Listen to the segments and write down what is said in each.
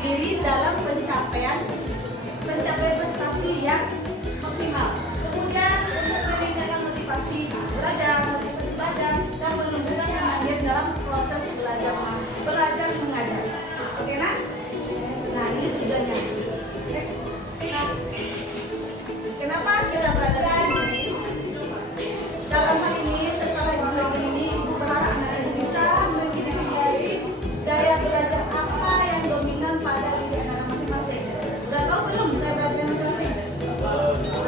Diri dalam pencapaian prestasi yang maksimal. Kemudian untuk meningkatkan motivasi belajar, dan menumbuhkan kemandirian dalam proses belajar mengajar. Oke nak? Nah ini tujuannya. Nah, kenapa kita belajar di sini? Dalam hal ini setelah belajar ini, ibu berharap anak-anak bisa mengidentifikasi gaya belajar apa yang dominan pada diri anak masing-masing. Sudah tahu belum gaya belajar masing-masing?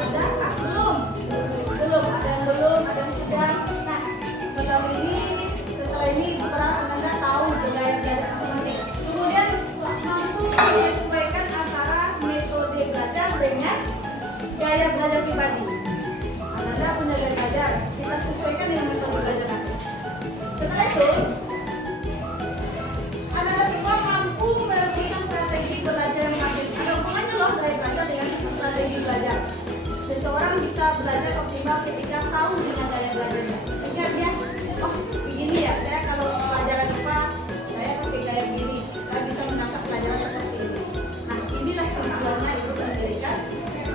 Ada? Belum? Belum. Ada yang belum, ada yang sudah. Nah, melalui ini, setelah ini ibu berharap anak-anak tahu gaya belajar masing-masing. Kemudian mampu menyesuaikan antara metode belajar dengan gaya belajar pribadi. Anda punya gaya belajar, kita sesuaikan dengan metode belajar Anda. Setelah itu, Anda semua mampu merumuskan strategi belajar yang bagus. Ada hubungannya loh gaya belajar dengan strategi belajar. Seseorang bisa belajar optimal ketika tahu dengan gaya belajarnya. Sehingga dia, oh begini ya, saya kalau pelajaran IPA, saya pakai gaya begini. Saya bisa menangkap pelajaran seperti ini. Nah, inilah tujuannya itu memberikan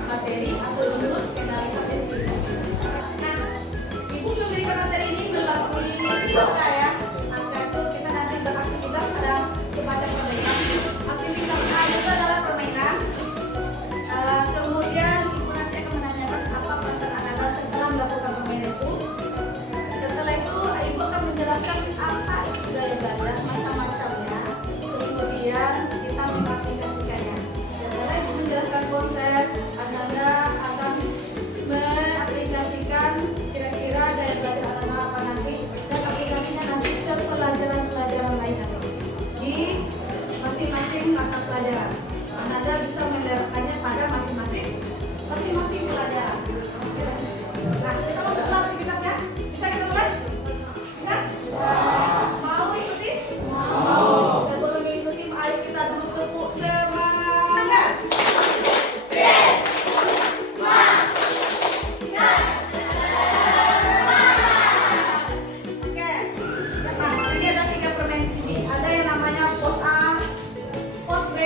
materi atau jurus kenali potensi. Nah, ibu memberikan materi ini melalui angka ya. Angka itu kita nanti beraktivitas ada semacam permainan. Aktivitas A itu adalah permainan. Kemudian ibu nanti akan menanyakan apa perasaan anak-anak setelah melakukan permainan itu. Setelah itu ibu akan menjelaskan apa itu gaya belajar macam-macamnya. Kemudian kita mengaplikasikannya. Setelah ibu menjelaskan konsep, anak-anak akan mengaplikasikan kira-kira gaya belajar anak-anak apa nanti, dan aplikasinya nanti ke pelajaran-pelajaran lainnya di masing-masing mata pelajaran. Anda bisa menerapkannya pada masing-masing pelajaran. Nah, kita masuk ke aktivitasnya. Bisa kita mulai? Bisa? Mau ikuti? Mau. Sebelum mengikuti, ayo kita dulu tepuk semangat. Oke, nah, ini ada 3 permainan ini. Ada yang namanya pos A, pos B,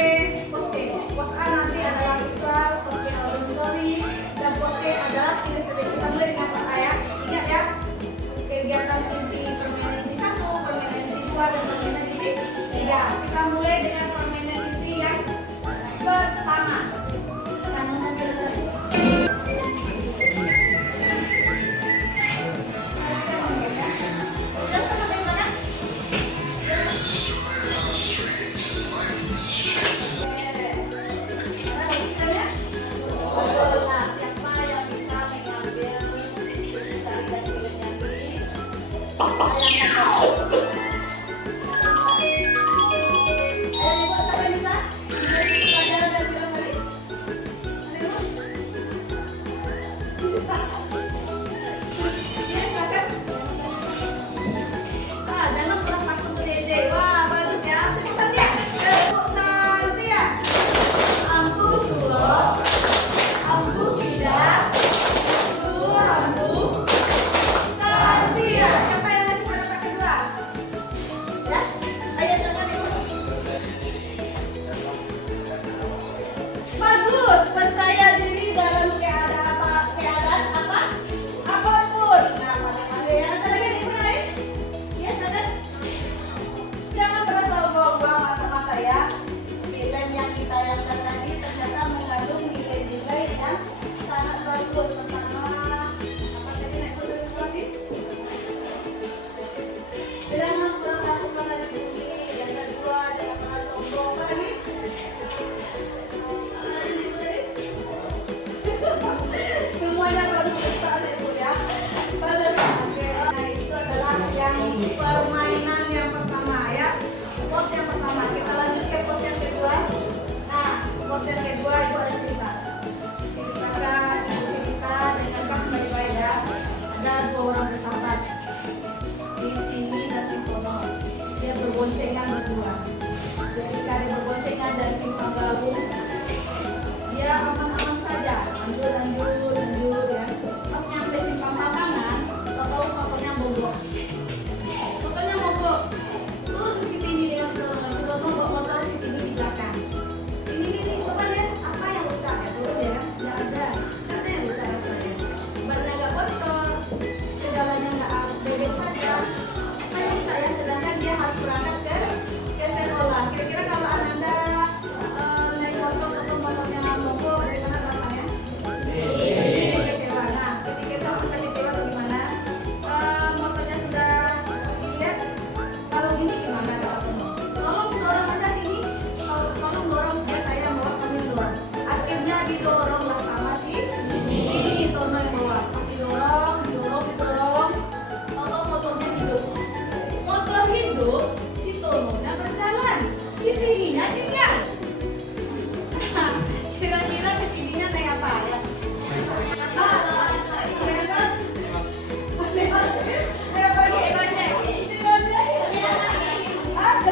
pos C. Pos A nanti adalah visual, pos B auditory, dan pos C adalah kinestetik. Kita mulai dengan pos A ya. Ingat ya, kegiatan inti permainan inti 1, permainan inti 2, dan permainan inti 3. Kita mulai dengan permainan inti yang pertama. Kanan kiri tadi.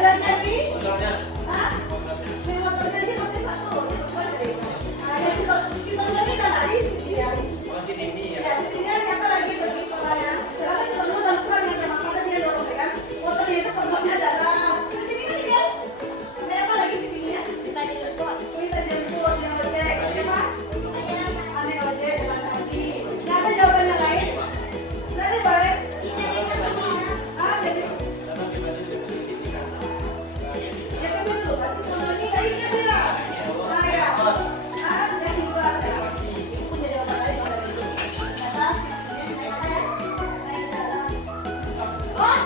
Sudah jadi? Hah? Motornya dia pakai satu. Nah, ya si Tono ini udah lari di sini ya. Masih dini ya. Ya, sini dia siapa lagi pergi sekolahnya. Sekarang si Tono udah lupa nih sama pada dia dorong ya kan. Motor dia itu pokoknya dalam. Sini kan dia. Ada apa lagi sininya? Minta jemput yang ojek. Oke Pak? Aneh ojek jalan kaki. Nggak ada jawabannya lain? Nggak ada baik? Ah, jadi ya kan betul. Kasih Tono ini kayaknya dia. Nah ya. Ah, yang kedua. Itu punya jawaban lain pada itu. Kata sininya naik dalam. Oh.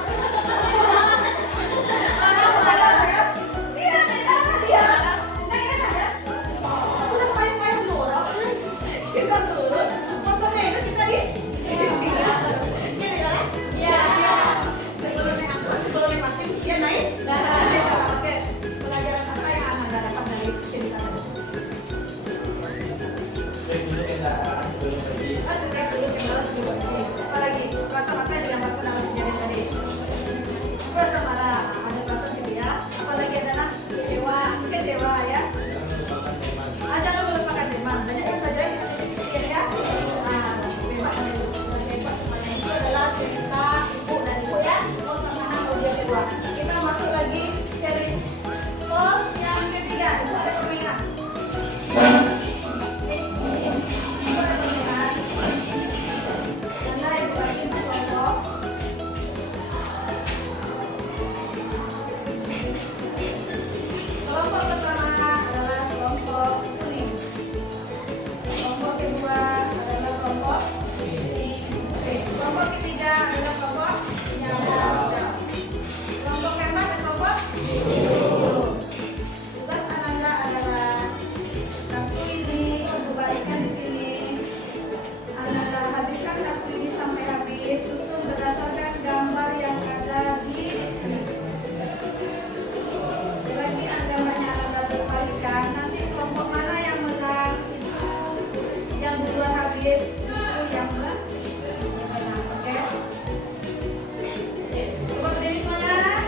Kita turun, motornya itu kita di sebelum naik Maxim, dia naik. Oke, pelajaran apa yang Anda dapat dari cerita tadi? Sejak dulu kendala sebelum pergi. Apalagi perasaan apa yang digambarkan dalam kejadian tadi? Perasaan marah, ada perasaan setia. Apalagi adalah kecewa ya. Ada yang melupakan teman. Banyak yang belajar kita setia ya. Memang semuanya itu adalah cerita ibu dan ibu ya. Pos anak audio kedua. Kita masuk lagi cari pos yang ketiga. Ibu ada permainan. Karena ibu lagi kelompok. Kelompok pertama adalah kelompok kuning. Kelompok kedua adalah kelompok pink. Kelompok ketiga adalah kelompok nyala. Kelompok keempat adalah kelompok biru. Tugas Ananda adalah kartu ini dibalikkan di sini. Ananda habiskan kartu ini sampai habis. Susun berdasarkan gambar yang ada di sini. Selagi gambarnya Ananda terbalikkan, nanti kelompok mana yang menang yang duluan habis itu yang menang. Oke. Coba berdiri semuanya.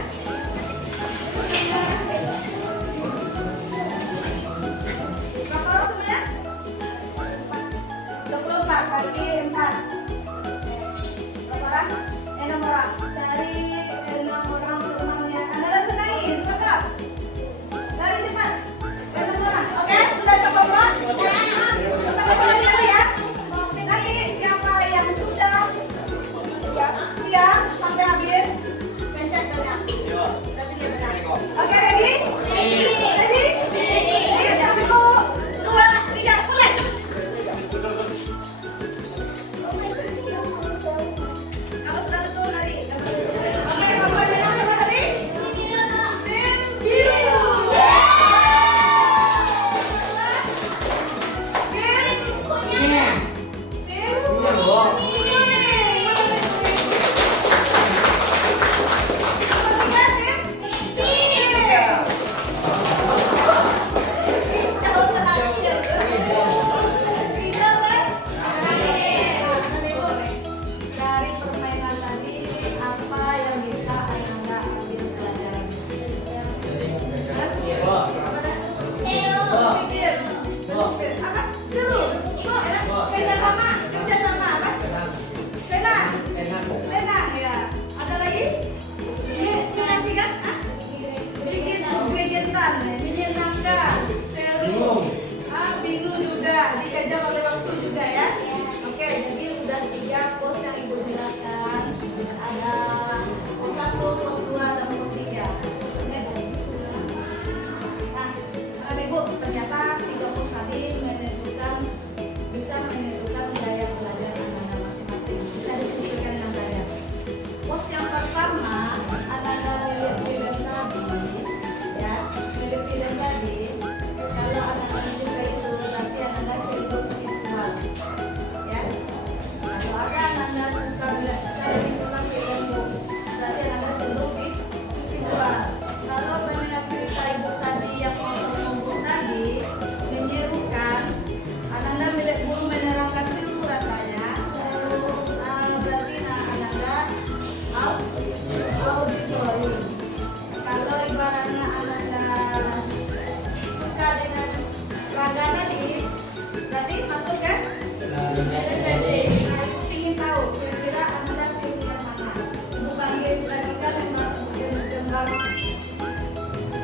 dalam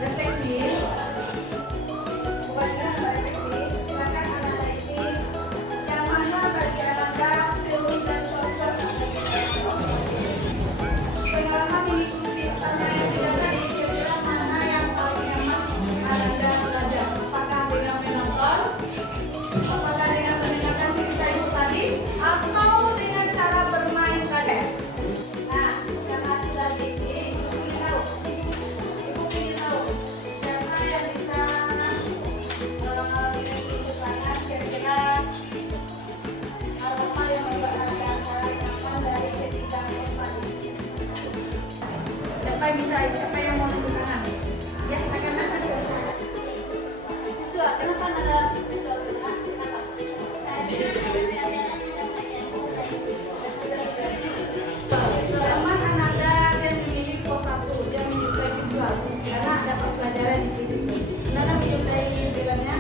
refleksi. Kebanyakan refleksi, silakan Anda isi yang mana bagi Anda sulit dan cocok. Pengalaman mengikuti pertanyaan yang tadi, kira-kira mana yang paling nyaman Anda belajar? Apakah dengan menonton, apakah dengan mendengarkan cerita ibu tadi, atau dengan cara bermain tadi? Nah, karena sudah diisi, ibu ingin tahu siapa yang bisa menentukan tangan kira-kira apa yang membuat Anda paling nyaman dari ketiga pos tadi. Siapa yang mau turun tangan? Ya, silakan. Visual, kenapa ada visual? Kenapa? Teman Ananda dan memilih pos 1, dia menyukai visual karena dapat pelajaran di situ. Ananda menyukai filmnya,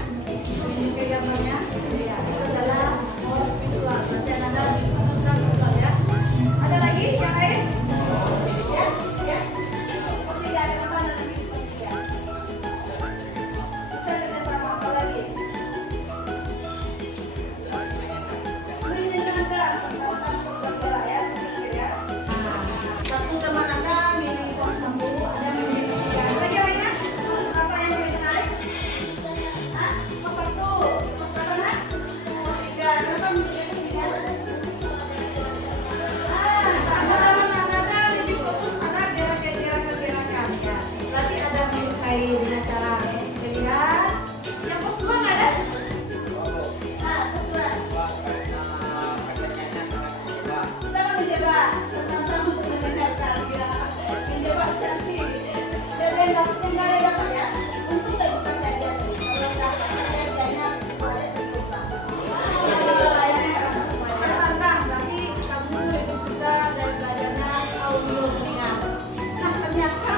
menyukai gambarnya, ya, itu adalah pos visual. Nanti Ananda difokuskan visual ya. Ada lagi yang lain? Ya. Pos 3, kenapa Ananda pilih pos 3? Bisa kerjasama apa lagi? Menyenangkan gerak, tentang bergerak ya, berpikir ya. Satu teman Anda milih pos 1, ada yang milih pos 3. Ada lagi lainnya? Apa yang paling menarik? Hah? Pos 1. Berapa nak? Pos 3. Kenapa milih pos 3? Ada teman Anda lebih fokus pada gerakan-gerakan ya. Berarti ada menyukai dengan cara melihat. Yang pos 2 nggak ada? Pos 2. Sangat mencoba, tertantang untuk mendengarkan ya. Mencoba sekali. Dan yang nggak dapat ya, untuk terbuka saja. Kalau dapat kerjanya boleh terbuka. Tertantang, berarti kamu lebih suka dari belajarnya audio mendengar. Nah, ternyata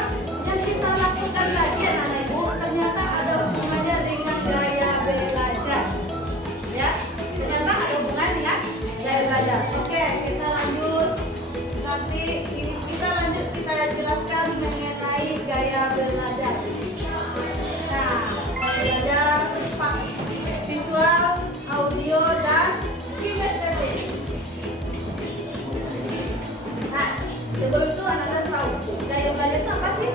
yang kita lakukan lagi anak ibu, ternyata ada hubungannya dengan gaya belajar. Ya, ternyata ada hubungan dengan gaya belajar. Oke, kita lanjut. Nanti kita jelaskan mengenai gaya belajar. Nah, gaya belajar empat: visual, audio, dan kinestetik. Nah, sebelum itu Anda tahu gaya belajar itu apa sih?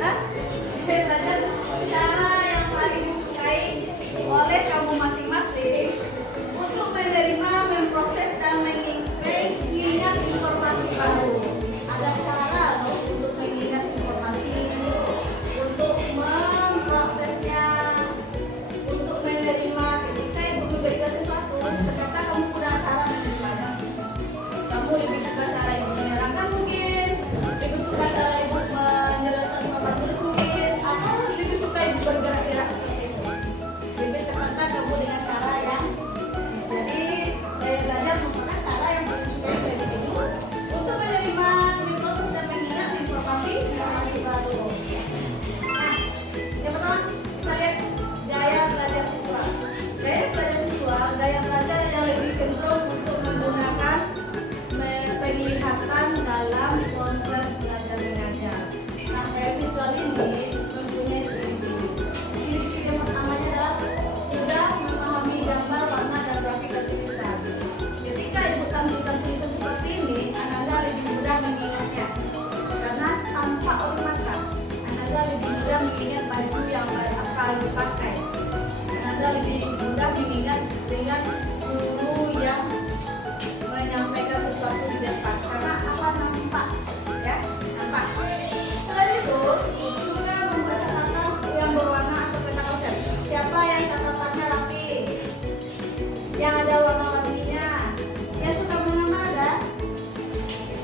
Hah? Gaya belajar cara yang paling disukai oleh kamu masing-masing untuk menerima, memproses, dan mengingat informasi baru. Ada cara loh untuk mengingat informasi, untuk memprosesnya, untuk menerima. Ketika ibu memberikan sesuatu, ternyata kamu kurang cara menerimanya. Kamu lebih suka cara ibu menerangkan mungkin, lebih suka cara ibu menjelaskan papan tulis mungkin, atau lebih suka ibu bergerak-gerak seperti itu. Lebih tepatnya kamu dengan cara yang jadi gaya belajar merupakan cara yang paling disukai oleh individu untuk menerima, memproses, dan mengingat informasi baru. Nah, yang pertama kita lihat gaya belajar visual. Gaya belajar visual, gaya belajar yang lebih cenderung untuk menggunakan penglihatan dalam proses belajar mengajar. Nah, gaya visual ini mempunyai ciri-ciri. Ciri-ciri yang pertamanya adalah mudah memahami gambar, warna, dan grafik dan tulisan. Ketika ibu tampilkan tulisan seperti ini, Anda lebih mudah mengingatnya karena tampak oleh mata. Anda lebih mudah mengingat baju yang akan dipakai. Anda lebih mudah mengingat dengan guru yang menyampaikan sesuatu di depan karena apa, nampak ya, nampak. Selain itu juga membuat catatan yang berwarna atau peta konsep. Siapa yang catatannya rapi, yang ada warna-warninya, yang suka mengamar ada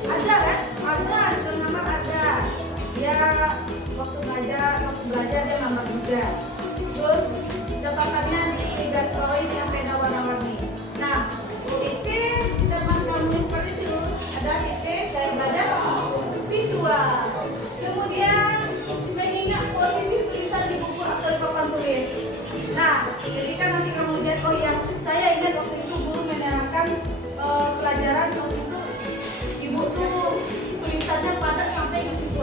kan? Ada suka mengamar ada. Ya waktu belajar dia ngamar juga. Terus catatannya di garis bawah yang peda warna-warni. Nah, IP teman kamu seperti itu ada IP gaya belajar visual. Kemudian mengingat posisi tulisan di buku atau di papan tulis. Nah, ketika nanti kamu ujian, oh ya, saya ingat waktu itu guru menerangkan pelajaran waktu itu ibu tuh tulisannya padat sampai ke situ.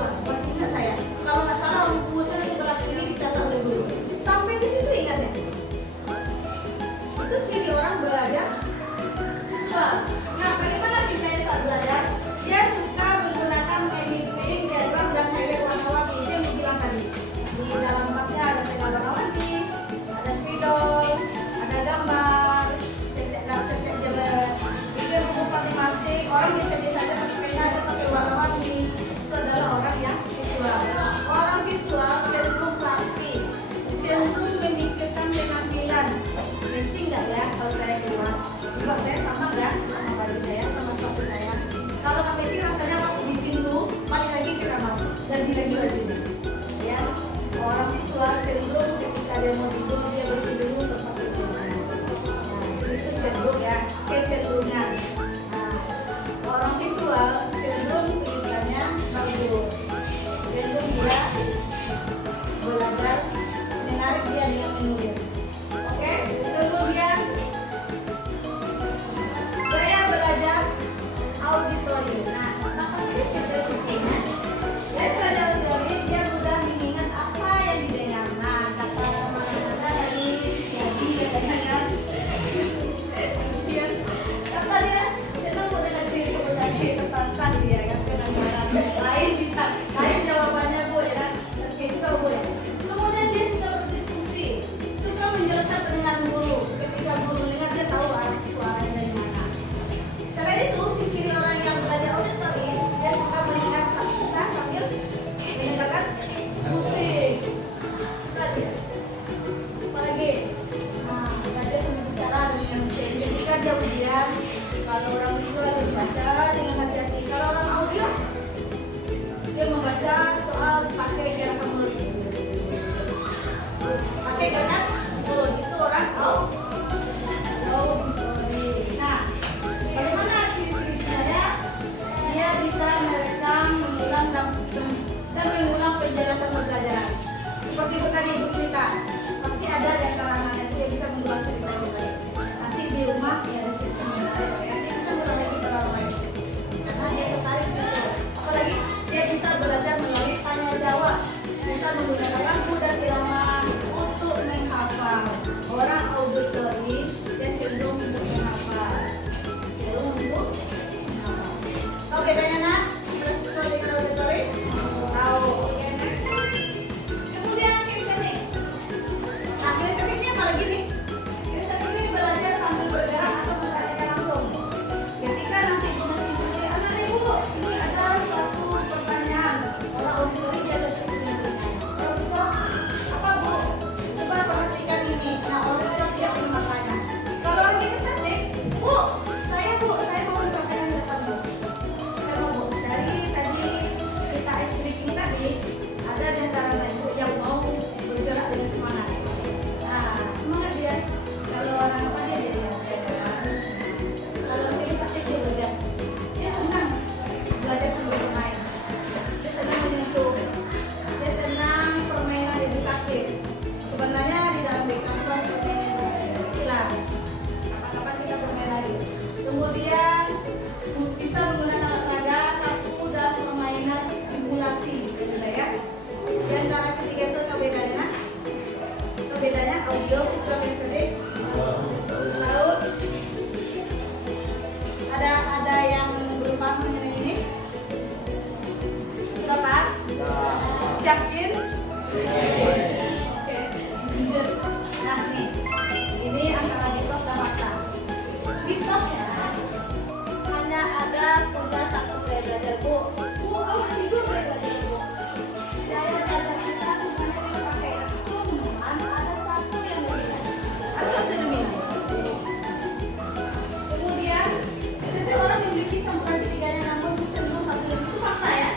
Yakin? Oke. Nah nih, ini antara mitos dan fakta. Mitosnya hanya punya satu gaya belajar, Bu. Oh, itu gaya belajar, Bu. Gaya belajar kita semuanya kita pakai, cuman ada satu yang dominan. Ada satu yang dominan. Kemudian, setiap orang memiliki campuran ketiganya, namun cenderung satu yang itu fakta ya.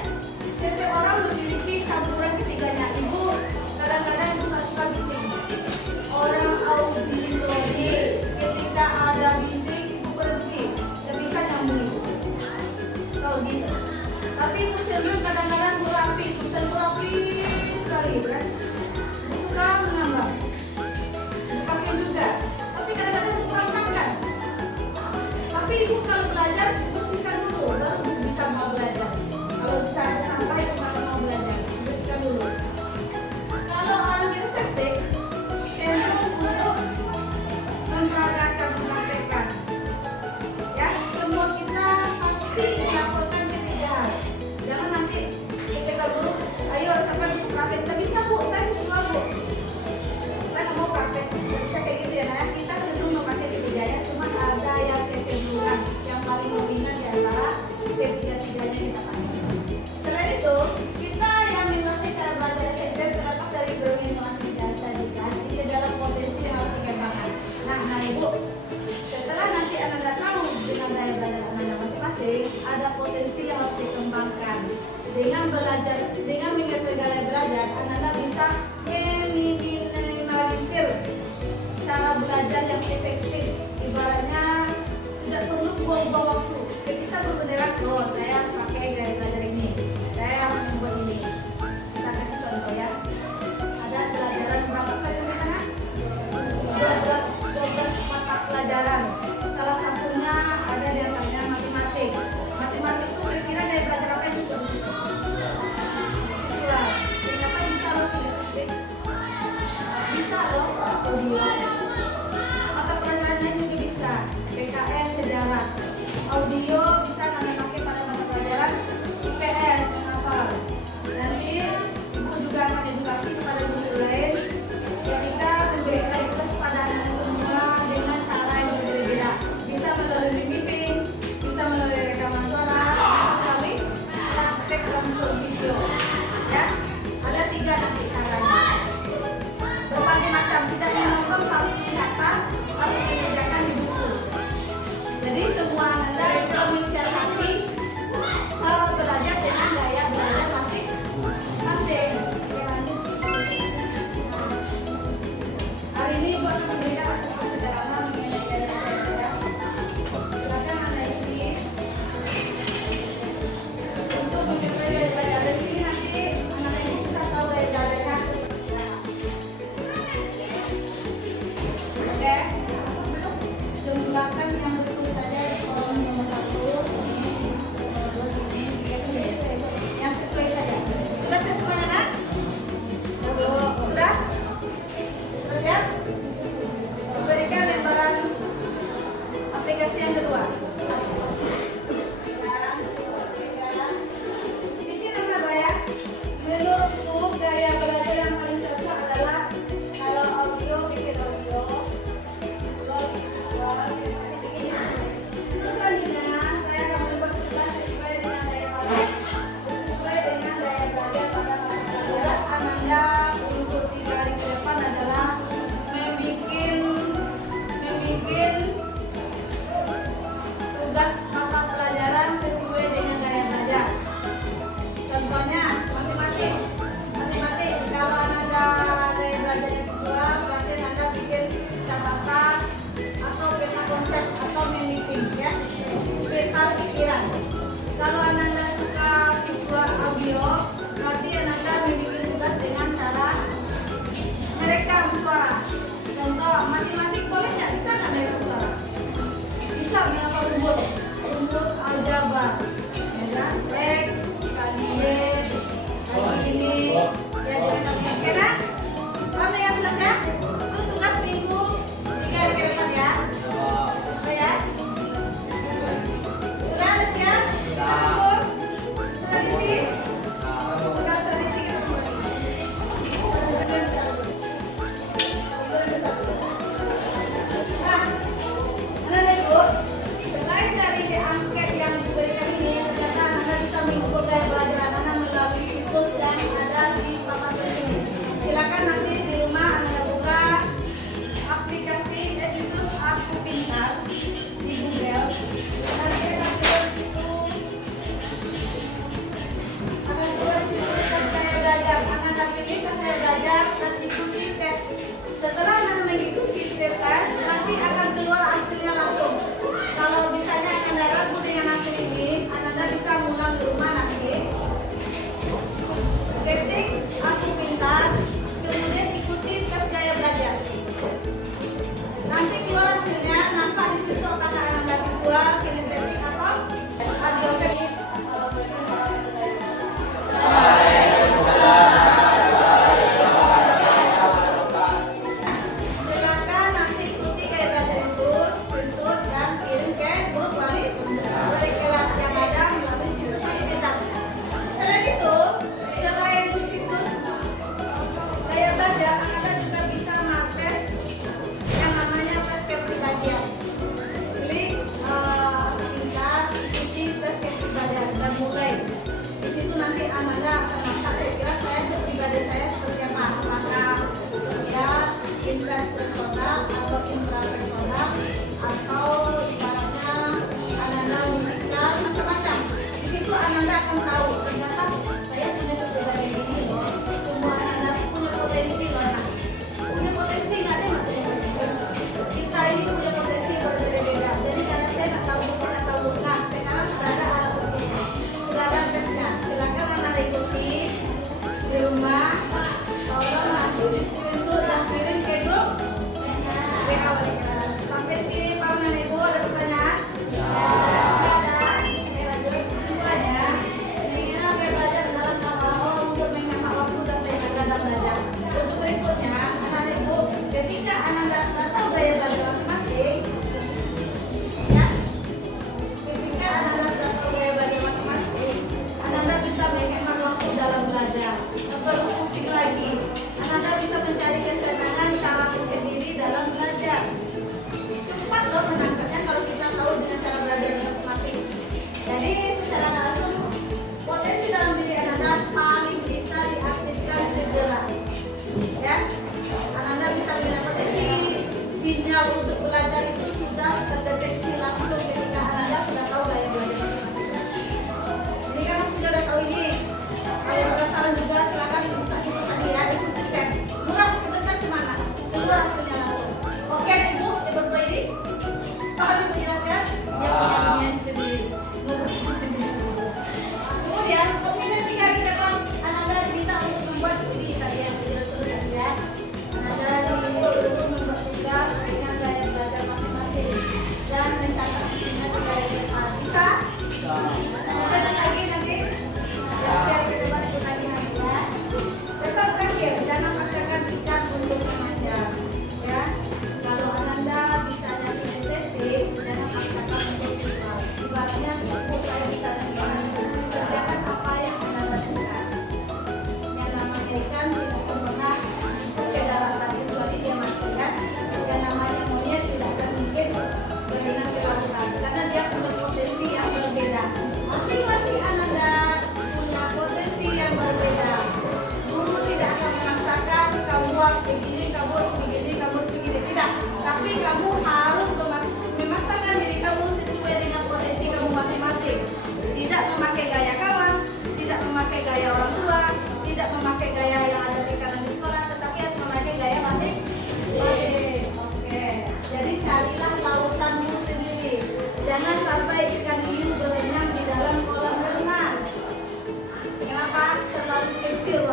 Setiap orang memiliki campuran ketiganya. Ibu, kadang-kadang ibu nggak suka bising. Orang auditori ketika ada bising ibu berhenti, nggak bisa nyambung ibu. Kalau gitu. Tapi ibu cenderung kadang-kadang rapi, tulisan rapi sekali kan. Ibu suka menambah. Ibu pakai juga. Tapi kadang-kadang ibu kurang makan. Tapi ibu kalau belajar bersihkan dulu, baru bisa mau belajar. Kalau bisa ada sampah ibu nggak mau belajar, bersihkan dulu. Kalau orang yang estetik cenderung untuk memperagakan, mempraktekkan. Ya, semua kita pasti melakukan ketigaan. Jangan nanti ketika guru, ayo siapa bisa praktek? Kita bisa Bu, saya visual Bu. Saya nggak mau praktek, nggak bisa kayak gitu ya. Nah, kita cenderung memakai ketiganya, cuma ada yang kecenderungan yang paling dominan di antara ketiga-tiganya kita pakai. Selain itu, kita yang menguasai cara belajar efektif terlepas dari guru yang menguasai jasa dikasih ke dalam potensi yang harus dikembangkan. Nah Ibu, setelah nanti Anda tahu dengan daya belajar Anda masing-masing, ada potensi yang harus dikembangkan. Dengan belajar, dengan mengikuti gaya belajar, Anda bisa meminimalisir cara belajar yang efektif. Ibaratnya tidak perlu buang-buang waktu. Kita berbenderan, oh saya harus pakai gaya belajar ini, saya harus membuat ini. Kita kasih contoh ya. Ada pelajaran berapa pelajaran di sana? 12 mata pelajaran. Salah satunya ada di antaranya matematik. Matematik itu kira-kira gaya belajar apa yang kita bisa? Visual. Ternyata bisa loh, tidak bisa loh. Audio. Mata pelajaran lain juga bisa. PKN, sejarah. Audio bisa kami pakai pada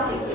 awal itu